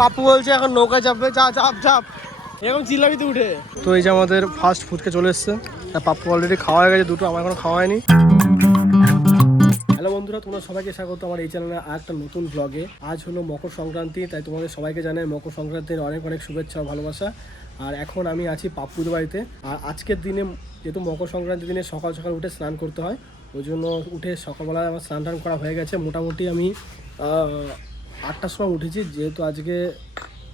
পাপ্পু বলছে এখন নৌকা চাপবে, চাপ চাপ চাপ এরকম চিল্লাবি তো উঠে। তো এই যে আমাদের ফার্স্ট ফুডকে চলে এসছে, পাপ্পু অলরেডি খাওয়া হয়ে গেছে দুটো, আমার এখনো খাওয়া হয়নি। হ্যালো বন্ধুরা, তোমরা সবাইকে স্বাগত আমার এই চ্যানেলে আর একটা নতুন ব্লগে। আজ হলো মকর সংক্রান্তি, তাই তোমাদের সবাইকে জানাই মকর সংক্রান্তির অনেক অনেক শুভেচ্ছা ও ভালোবাসা। আর এখন আমি আছি পাপ্পুদের বাড়িতে। আর আজকের দিনে যেহেতু মকর সংক্রান্তির দিনে সকাল সকাল উঠে স্নান করতে হয়, ওই জন্য উঠে সকালবেলায় আমার স্নান টান করা হয়ে গেছে। মোটামুটি আমি 8টার সময় উঠেছি, যেহেতু আজকে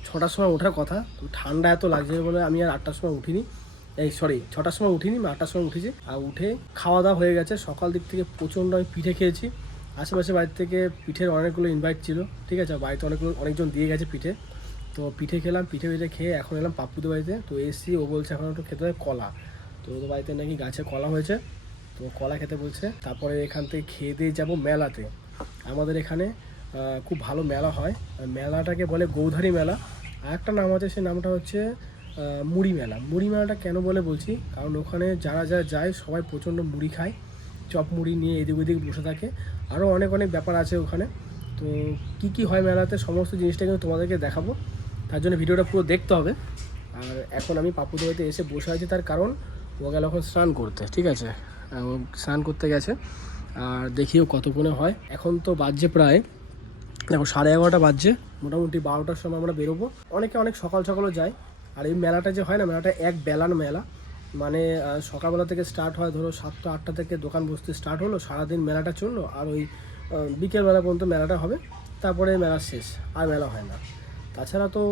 6টার সময় ওঠার কথা, তো ঠান্ডা এত লাগছে বলে আমি আর 8টার সময় উঠিনি। 6টার সময় উঠিনি, আমি 8টার সময় উঠেছি। আর উঠে খাওয়া দাওয়া হয়ে গেছে। সকাল দিক থেকে প্রচণ্ড আমি পিঠে খেয়েছি। আশেপাশে বাড়ির থেকে পিঠের অনেকগুলো ইনভাইট ছিল, ঠিক আছে, বাড়িতে অনেকজন দিয়ে গেছে পিঠে। তো পিঠে খেলাম, পিঠে খেয়ে এখন এলাম পাপ্পুদের বাড়িতে। তো এসছি, ও বলছে এখন একটু খেতে হয় কলা। তো ওদের বাড়িতে নাকি গাছে কলা হয়েছে, তো কলা খেতে বলছে। তারপরে এখান থেকে খেয়ে দিয়ে যাবো মেলাতে। আমাদের এখানে খুব ভালো মেলা হয়, মেলাটাকে বলে গৌধারী মেলা। আর একটা নাম আছে, সেই নামটা হচ্ছে মুড়ি মেলা। মুড়ি মেলাটা কেন বলে বলছি, কারণ ওখানে যারা যারা যায় সবাই প্রচণ্ড মুড়ি খায়, চপ মুড়ি নিয়ে এদিক ওদিক বসে থাকে। আরও অনেক অনেক ব্যাপার আছে ওখানে। তো কি কি হয় মেলাতে সমস্ত জিনিসটা কিন্তু তোমাদেরকে দেখাবো, তার জন্য ভিডিওটা পুরো দেখতে হবে। আর এখন আমি পাপ্পুদের বাড়িতে এসে বসে আছি, তার কারণ ও গেল এখন স্নান করতে, ঠিক আছে, ও স্নান করতে গেছে। আর দেখিও কতক্ষণে হয়। এখন তো বাজছে প্রায়, দেখো 11:30 বাজছে। মোটামুটি 12টার সময় আমরা বেরোবো। অনেকে অনেক সকাল সকালও যায়। আর এই মেলাটা যে হয় না, মেলাটা এক বেলার মেলা। মানে সকালবেলা থেকে স্টার্ট হয়, ধরো 7টা 8টা থেকে দোকান বসতে স্টার্ট হলো, সারাদিন মেলাটা চললো। আর ওই বিকেলবেলা পর্যন্ত মেলাটা হবে, তারপরে মেলা শেষ, আর মেলা হয় না। তাছাড়া তো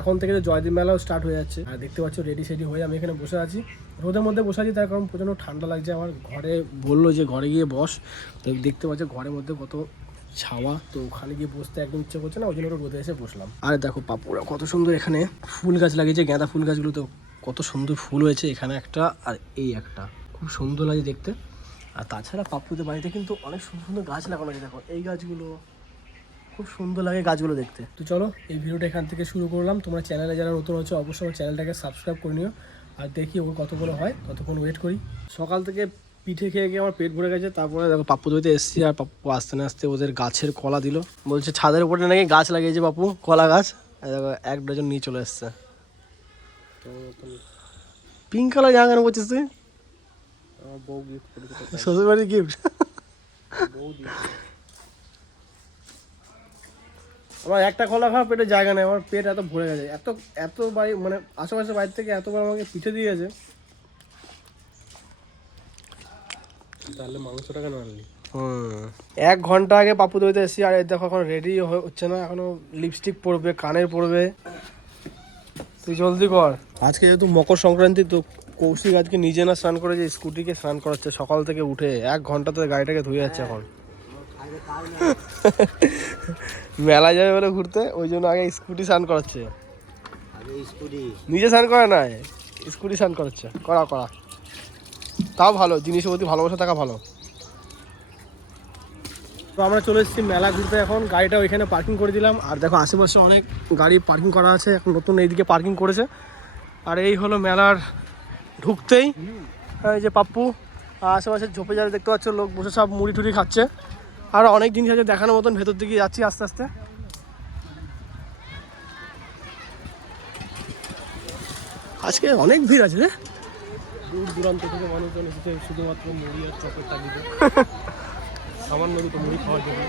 এখন থেকে তো জয়দ্বীপ মেলাও স্টার্ট হয়ে যাচ্ছে। আর দেখতে পাচ্ছ রেডি সেডি হয়ে আমি এখানে বসে আছি, রোদের মধ্যে বসে আছি, তার কারণ প্রচণ্ড ঠান্ডা লাগছে আমার। ঘরে বললো যে ঘরে গিয়ে বস, তো দেখতে পাচ্ছ ঘরের মধ্যে কত ছাওয়া, তো ওখানে গিয়ে বসতে একদম ইচ্ছে করছে না, ওই জন্য রোদে এসে বসলাম। আর দেখো পাপুরা কত সুন্দর এখানে ফুল গাছ লাগিয়েছে, গাঁদা ফুল গাছগুলো তো কত সুন্দর ফুল হয়েছে এখানে একটা, আর এই একটা খুব সুন্দর লাগে দেখতে। আর তাছাড়া পাপ্পুদের বাড়িতে কিন্তু অনেক সুন্দর সুন্দর গাছ লাগানো আছে, দেখো এই গাছগুলো খুব সুন্দর লাগে গাছগুলো দেখতে। তো চলো এই ভিডিওটা এখান থেকে শুরু করলাম। তোমরা চ্যানেলে যারা নতুন হচ্ছে অবশ্যই আমার চ্যানেলটাকে সাবস্ক্রাইব করে নিও। আর দেখি ওর কতগুলো হয়, ততক্ষণ ওয়েট করি। সকাল থেকে পিঠে খেয়ে গিয়ে আমার পেট ভরে গেছে। তারপরে দেখো পাপ্পু দইতে এসেছি, আর পাপ্পু আসতে না আসতে ওদের গাছের কলা দিল। বলছে ছাদের উপরে নাকি গাছ লাগিয়েছে পাপ্পু, কলা গাছ। দেখো 1 ডজন নিয়ে চলে এসছে। পিঙ্ক কালার জামা কেন বলছিস তুই? বউ গিফট করেছে, শ্বশুর বাড়ির গিফট। আমার একটা কলা খাওয়া পেটে জায়গা নেই, আমার পেট এত ভরে গেছে। এত বাড়ি মানে আশেপাশে বাড়ি থেকে এতবার আমাকে পিঠে দিয়ে গেছে। তাহলে মাংসটা কেন আনলি? 1 ঘন্টা আগে পাপ্পু দইতে এসেছি, আর দেখো এখন রেডি হচ্ছে না, এখনো লিপস্টিক পরবে, কানের পরবে। তুই জলদি কর। আজকে যেহেতু মকর সংক্রান্তি, তো কৌশিক আজকে নিজে না স্নান করে যে স্কুটিকে স্নান করাচ্ছে সকাল থেকে উঠে। 1 ঘন্টা তো গাড়িটাকে ধুয়ে যাচ্ছে এখন। মেলা যাবে বলে ঘুরতে, ওই জন্য আগে স্কুটি স্নান করাচ্ছে। নিজে স্নান করে না, স্কুটি স্নান করাচ্ছে। করা তাও ভালো, জিনিসের প্রতি ভালোবাসা থাকা ভালো। তো আমরা চলে এসেছি মেলা ঘুরতে। এখন গাড়িটা ওইখানে পার্কিং করে দিলাম। আর দেখো আশেপাশে অনেক গাড়ি পার্কিং করা আছে, এখন নতুন এইদিকে পার্কিং করেছে। আর এই হলো মেলার ঢুকতেই এই যে পাপ্পু, আশেপাশে ঝোপে যারা দেখতে পাচ্ছ লোক বসে সব মুড়ি টুড়ি খাচ্ছে। আর অনেক জিনিস আছে দেখানোর মতন, ভেতর দিকে যাচ্ছি আস্তে আস্তে। আজকে অনেক ভিড় আছে রে, দূর দূরান্ত থেকে মানুষজন এসেছে শুধুমাত্র মুড়ি আর চপের তাগিদে। সামান্য দুটো মুড়ি খাওয়ার জন্য।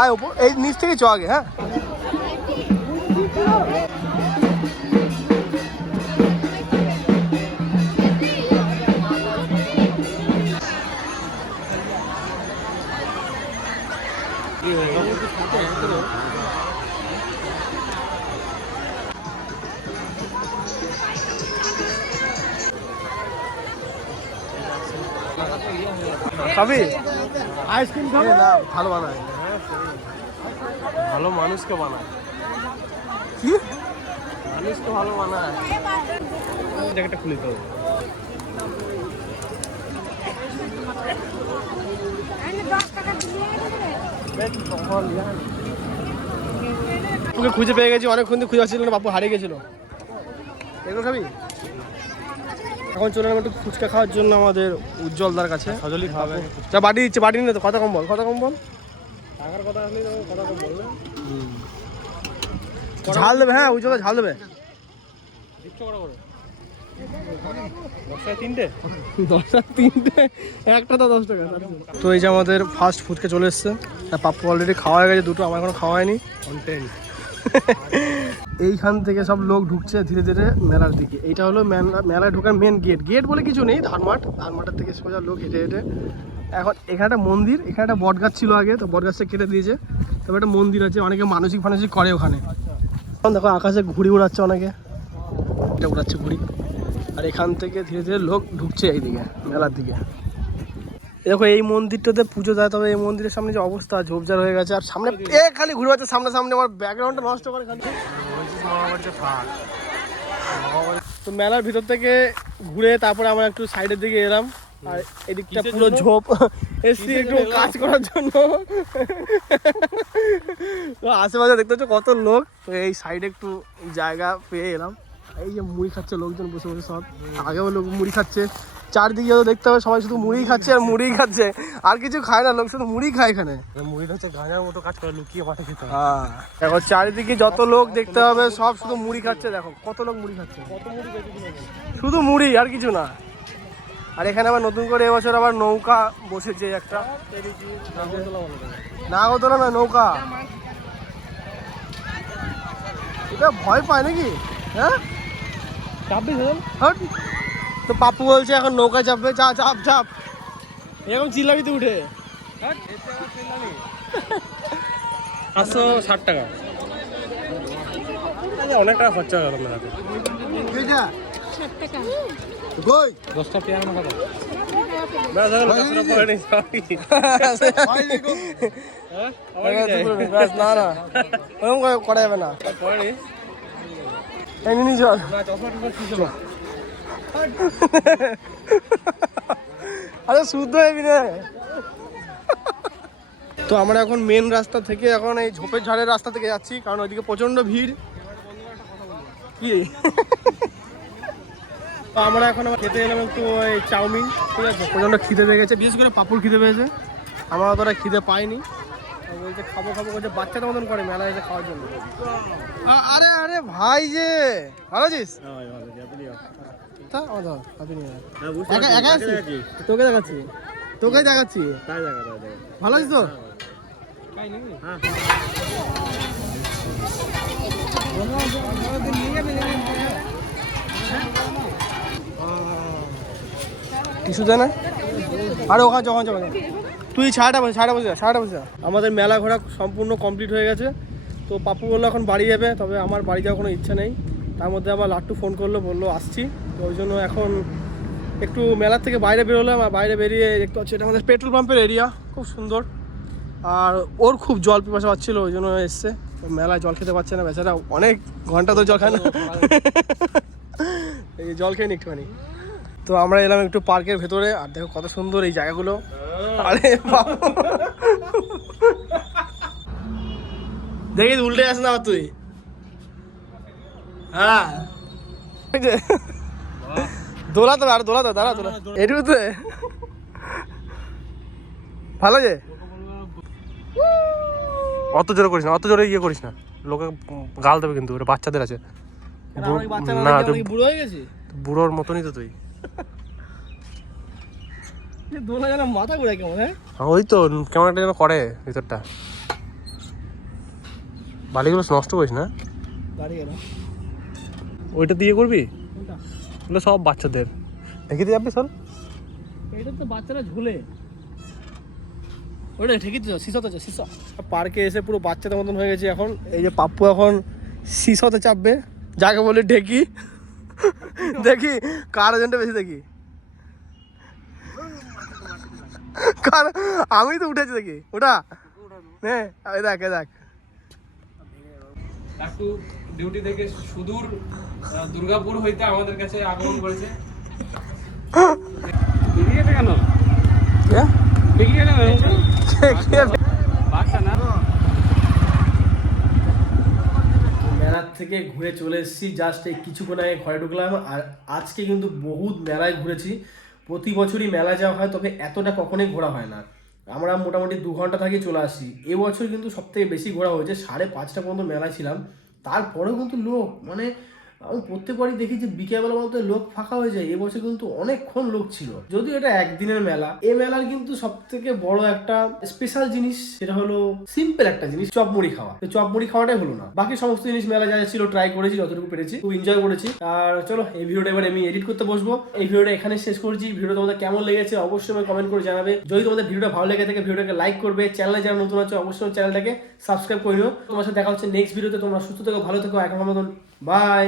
আয় ওপর, এই নিচ থেকে চ আগে। হ্যাঁ খাবি আইসক্রিম? খাবে না, ভালো বানায়, ভালো মানুষকে বানায়। কি মানুষকে ভালো বানায়, জায়গাটা খুলে দিতে হবে। তোকে খুঁজে পেয়ে গেছি, অনেকক্ষণ দিয়ে খুঁজে আসছিল না, বাপু হারিয়ে গেছিল। এগুলো খাবি? এখন চলে এলাম একটু ফুচকা খাওয়ার জন্য আমাদের উজ্জ্বলদার কাছে। সজলি খাবে, যা বাড়ি দিচ্ছে, বাড়ি নিয়ে তো কথা কম বল, কথা কম বল। টাকার কথা আসলে কথা কম বলবে। ঝাল দেবে, হ্যাঁ ওই জন্য ঝাল দেবে। তিনটে একটা তো 10 টাকা। তো এই যে আমাদের ফার্স্ট ফুডকে চলে এসছে, পাপ্পু অলরেডি খাওয়া হয়ে গেছে, দুটো আমার এখনো খাওয়া হয়নি। কন্টেন্ট এইখান থেকে সব লোক ঢুকছে ধীরে ধীরে মেলার দিকে। এইটা হলো মেলায় ঢোকার মেন গেট। গেট বলে কিছু নেই, ধানমাঠের থেকে সোজা লোক হেঁটে হেঁটে। এখন এখানে একটা মন্দির, এখানে একটা বট গাছ ছিল আগে, তো বট গাছটা কেটে দিয়েছে, তবে একটা মন্দির আছে, অনেকে মানসিক করে ওখানে। এখন দেখো আকাশে ঘুড়ি উড়াচ্ছে, অনেকে এটা উড়াচ্ছে ঘুড়ি। আর এখান থেকে ধীরে ধীরে লোক ঢুকছে এইদিকে মেলার দিকে। দেখো এই মন্দিরটাতে পুজো দেয়, তবে এই মন্দিরের সামনে যে অবস্থা ঝোপঝাড় হয়ে গেছে, আর সামনে খালি ঘুরে যাচ্ছে সামনে সামনে, আমার ব্যাকগ্রাউন্ডটা নষ্ট করে খালি। তো মেলার ভিতর থেকে ঘুরে তারপরে আমরা একটু সাইডের দিকে এলাম, আর এদিকটা পুরো ঝোপ। এসছি একটু কাজ করার জন্য। তো আশেপাশে দেখতে হচ্ছে কত লোক, তো এই সাইডে একটু জায়গা পেয়ে এলাম। এই যে মুড়ি খাচ্ছে লোকজন বসে বসে, সব আগেও লোক মুড়ি খাচ্ছে। চারদিকে দেখতে হবে সবাই শুধু মুড়ি খাচ্ছে আর মুড়ি খাচ্ছে, আর কিছু খায় না লোক, শুধু মুড়ি খায় এখানে। মুড়িটা হচ্ছে গাঁজার মতো কাজ করে, লুকিয়ে মাঠে খেতে। হ্যাঁ দেখো চারিদিকে যত লোক দেখতে হবে সব শুধু মুড়ি খাচ্ছে, দেখো কত লোক মুড়ি খাচ্ছে, শুধু মুড়ি আর কিছু না। আর এখানে আবার নতুন করে এবছর আবার নৌকা বসেছে একটা, নাগরদোলা না নৌকা। এটা ভয় পায় নাকি? হ্যাঁ তো পাপ্পু বলছে এখন নৌকা চাপবে, চাপ চাপ চাপ, এরকম চিল্লাবি তো উঠে। 560 টাকা, অনেক টাকা খরচা হয়ে গেল মেলাতে। 10টা পেয়ারা না খাবো, না না ওরকম করা যাবে না। আরে শুদ্ধ হবি না। তো আমরা এখন মেন রাস্তা থেকে এখন এই ঝোপের ঝাড়ের রাস্তা থেকে যাচ্ছি, কারণ ওইদিকে প্রচন্ড ভিড়। কি তো আমরা এখন খেতে এলাম একটু ওই চাউমিন, ঠিক আছে, প্রচন্ড খিদে পেয়ে গেছে, বিশেষ করে পাপুর খিদে পেয়েছে, আমরা অতটা খিদে পাইনি। বলছে খাবো খাবো করছে, বাচ্চাদের মতন করে মেলা এসে খাওয়ার জন্য। আরে আরে ভাই যে ভালো আছিস? তোকে দেখাচ্ছি, তোকে দেখাচ্ছি, ভালো আছিস তো? টিস্যু দে না, আরে ওখানে যখন যখন তুই ছাড়টা বসে। আমাদের মেলা ঘোরা সম্পূর্ণ কমপ্লিট হয়ে গেছে। তো পাপ্পু বললো এখন বাড়ি যাবে, তবে আমার বাড়ি যাওয়ার কোনো ইচ্ছা নেই। তার মধ্যে আবার লাট্টু ফোন করলো, বললো আসছি। তো ওই জন্য এখন একটু মেলার থেকে বাইরে বেরোলাম, আর বাইরে বেরিয়ে দেখতে পাচ্ছি এটা আমাদের পেট্রোল পাম্পের এরিয়া, খুব সুন্দর। আর ওর খুব জল পিপাসা পাচ্ছিলো, ওই জন্য এসছে। মেলায় জল খেতে পারছে না বেচারা, অনেক ঘন্টা তো জল খায় না, এই জল খেয়ে নি একটুখানি। তো আমরা এলাম একটু পার্কের ভেতরে, আর দেখো কত সুন্দর এই জায়গাগুলো। আরে দেখি উল্টে আসে না তুই, হ্যাঁ দোলা তো, আর দোলা তো, দাঁড়া দোলা এটুকুতে ভালো যে। অত জোরে করিস না, অত জোরে ইয়ে করিস না, লোকে গাল দেবে কিন্তু, ওটা বাচ্চাদের আছে। না বুড়ো হয়ে গেছি, বুড়োর মতনই তো তুই। মাথা ঘুরে কেমন? হ্যাঁ ওই তো কেমন একটা যেন করে ভিতরটা, বালিগুলো নষ্ট করিস না। ওইটা দিয়ে করবি, ওগুলো সব বাচ্চাদের ঢেকে দিয়ে যাবি সব। এটা তো বাচ্চারা ঝুলে, ওটা ঢেকে দিত সিসাতে, সিসা। পার্কে এসে পুরো বাচ্চাদের মতন হয়ে গেছে এখন। এই যে পাপ্পু এখন সিসাতে চাপবে, যাকে বলে ঢেকি। দেখি কার ওজনটা বেশি, দেখি কার। আমি তো উঠেছি, দেখি ওটা দেখ, দেখ ডিউটি থেকে সুদূর দুর্গাপুর হইতে আমাদের কাছে আগমন করেছে। কেন মেলার থেকে ঘুরে চলে এসেছি, জাস্ট এই কিছুক্ষণ আগে ঘরে ঢুকলাম। আর আজকে কিন্তু বহুত মেলায় ঘুরেছি, প্রতি বছরই মেলা যাওয়া হয়, তবে এতটা কখনোই ঘোরা হয় না। আমরা মোটামুটি 2 ঘন্টা থাকি চলে আসি। এবছর কিন্তু সব থেকে বেশি ঘোরা হয়েছে, 5:30 পর্যন্ত মেলায় ছিলাম, তারপরেও কিন্তু লোক মানে আমি প্রত্যেকবারই দেখি যে বিকেলবেলা বলতে লোক ফাঁকা হয়ে যায়। এবছর কিন্তু অনেকক্ষণ লোক ছিল, যদিও এটা একদিনের মেলা। এই মেলার কিন্তু সব থেকে বড় একটা স্পেশাল জিনিস সেটা হলো সিম্পল একটা জিনিস, চপ মুড়ি খাওয়া। তো চপ মুড়ি খাওয়াটাই হলো না, বাকি সমস্ত জিনিস মেলা যা যা ছিল ট্রাই করেছি, যতটুকু পেরেছি খুব এনজয় করেছি। আর চলো এই ভিডিওটা এবার আমি এডিট করতে বসবো। এই ভিডিওটা এখানে শেষ করছি। ভিডিওটা তোমাদের কেমন লেগেছে অবশ্যই আমাকে কমেন্ট করে জানাবে। যদি তোমাদের ভিডিওটা ভালো লেগে থাকে ভিডিওটাকে লাইক করবে, চ্যানেলে যারা নতুন আছে অবশ্যই চ্যানেলটাকে সাবস্ক্রাইব করে নিও। তোমার সাথে দেখা হচ্ছে নেক্সট ভিডিওতে। তোমরা সুস্থ থেকো, ভালো থেকো, এখনকার মতন বাই।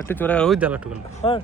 একটু চলে গেল ওই দেলা টুকুল। হ্যাঁ।